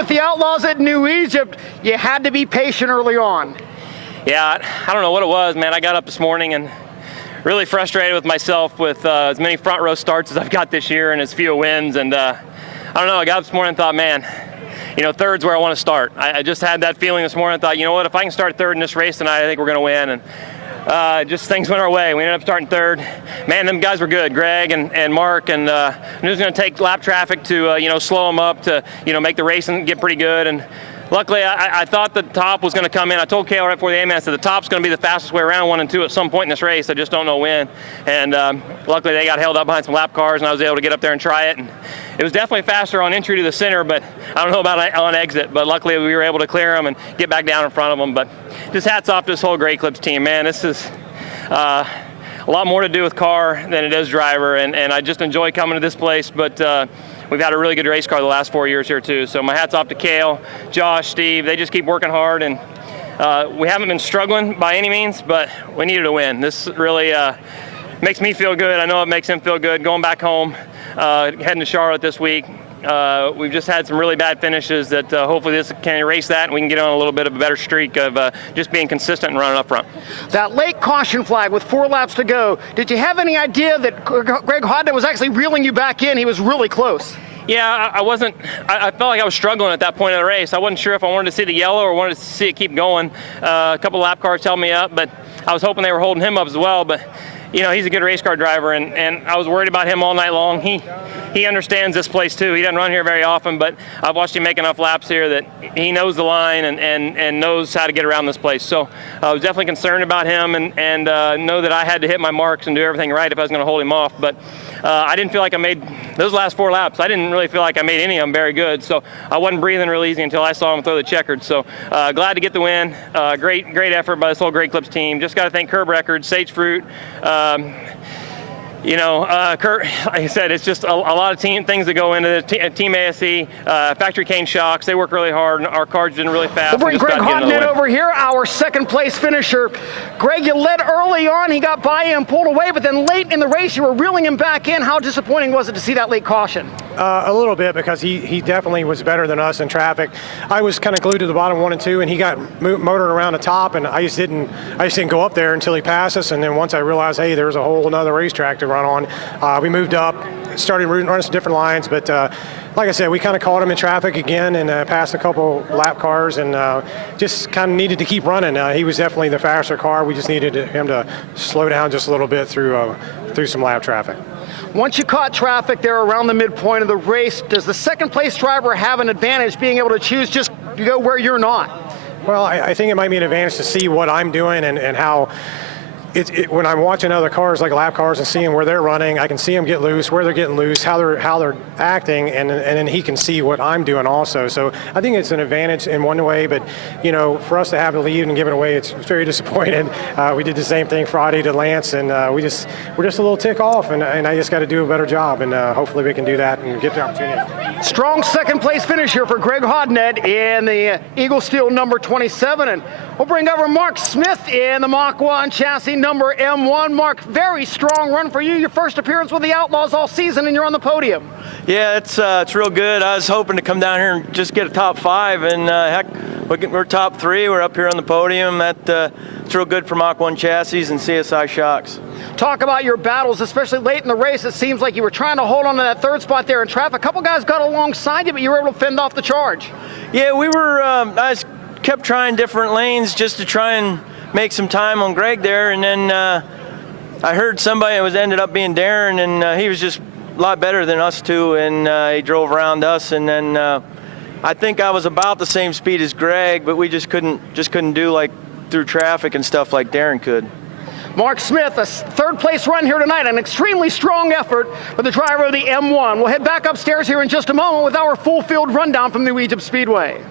with the Outlaws at New Egypt, you had to be patient early on. Yeah, I don't know what it was, man. I got up this morning and really frustrated with myself with as many front row starts as I've got this year and as few wins. And I don't know, I got up this morning and thought, man, third's where I want to start. I just had that feeling this morning. I thought, you know what, if I can start third in this race tonight, I think we're going to win. And just things went our way. We ended up starting third. Man, them guys were good, Greg and Mark. And I'm just going to take lap traffic to, slow them up to, make the racing get pretty good. And luckily, I thought the top was going to come in. I told Cale right before the A-Man, I said the top's going to be the fastest way around 1 and 2 at some point in this race. I just don't know when. And luckily, they got held up behind some lap cars, and I was able to get up there and try it. And it was definitely faster on entry to the center, but I don't know about on exit. But luckily, we were able to clear them and get back down in front of them. But just hats off to this whole Great Clips team, man. This is a lot more to do with car than it is driver, and I just enjoy coming to this place. But we've had a really good race car the last 4 years here too. So my hat's off to Cale, Josh, Steve. They just keep working hard, and we haven't been struggling by any means, but we needed a win. This really makes me feel good. I know it makes him feel good. Going back home, heading to Charlotte this week. We've just had some really bad finishes that hopefully this can erase that and we can get on a little bit of a better streak of just being consistent and running up front. That late caution flag with 4 laps to go, did you have any idea that Greg Hodnett was actually reeling you back in? He was really close. Yeah, I felt like I was struggling at that point of the race. I wasn't sure if I wanted to see the yellow or wanted to see it keep going. A couple lap cars held me up, but I was hoping they were holding him up as well. But he's a good race car driver, and I was worried about him all night long. He understands this place too. He doesn't run here very often, but I've watched him make enough laps here that he knows the line and knows how to get around this place. So I was definitely concerned about him and know that I had to hit my marks and do everything right if I was going to hold him off. But I didn't feel like I made those last 4 laps. I didn't really feel like I made any of them very good. So I wasn't breathing real easy until I saw him throw the checkered. So glad to get the win. Great effort by this whole Great Clips team. Just got to thank Curb Records, Sage Fruit. Kurt, like I said, it's just a lot of things that go into the Team ASE, Factory Cane Shocks. They work really hard, and our car's been really fast. We'll bring Greg Hodnett over here, our second place finisher. Greg, you led early on. He got by you and pulled away, but then late in the race, you were reeling him back in. How disappointing was it to see that late caution? A little bit, because he definitely was better than us in traffic. I was kind of glued to the bottom 1 and 2, and he got motored around the top, and I just didn't go up there until he passed us. And then once I realized, hey, there's a whole another racetrack to run on, we moved up, started running some different lines. But like I said, we kind of caught him in traffic again and passed a couple lap cars, and just kind of needed to keep running. He was definitely the faster car. We just needed him to slow down just a little bit through some lap traffic. Once you caught traffic there around the midpoint of the race, does the second place driver have an advantage being able to choose just to go where you're not? Well, I think it might be an advantage to see what I'm doing and how when I'm watching other cars like lap cars and seeing where they're running, I can see them get loose, where they're getting loose, how they're acting, and then he can see what I'm doing also. So I think it's an advantage in one way, but for us to have the lead and give it away, it's very disappointing. We did the same thing Friday to Lance, and we're just a little tick off, and I just got to do a better job, and hopefully we can do that and get the opportunity. Strong second place finish here for Greg Hodnett in the Eagle Steel number 27, and we'll bring over Mark Smith in the Mach 1 chassis number M1. Mark, very strong run for you. Your first appearance with the Outlaws all season, and you're on the podium. Yeah, it's real good. I was hoping to come down here and just get a top 5, and heck, we're top 3. We're up here on the podium. It's real good for Mach 1 chassis and CSI shocks. Talk about your battles, especially late in the race. It seems like you were trying to hold on to that third spot there in traffic. A couple guys got alongside you, but you were able to fend off the charge. Yeah, we were. I kept trying different lanes just to try and make some time on Greg there, and then I heard somebody ended up being Darren, and he was just a lot better than us two, and he drove around us, and then I think I was about the same speed as Greg, but we just couldn't do like through traffic and stuff like Darren could. Mark Smith, a third place run here tonight, an extremely strong effort for the driver of the M1. We'll head back upstairs here in just a moment with our full field rundown from New Egypt Speedway.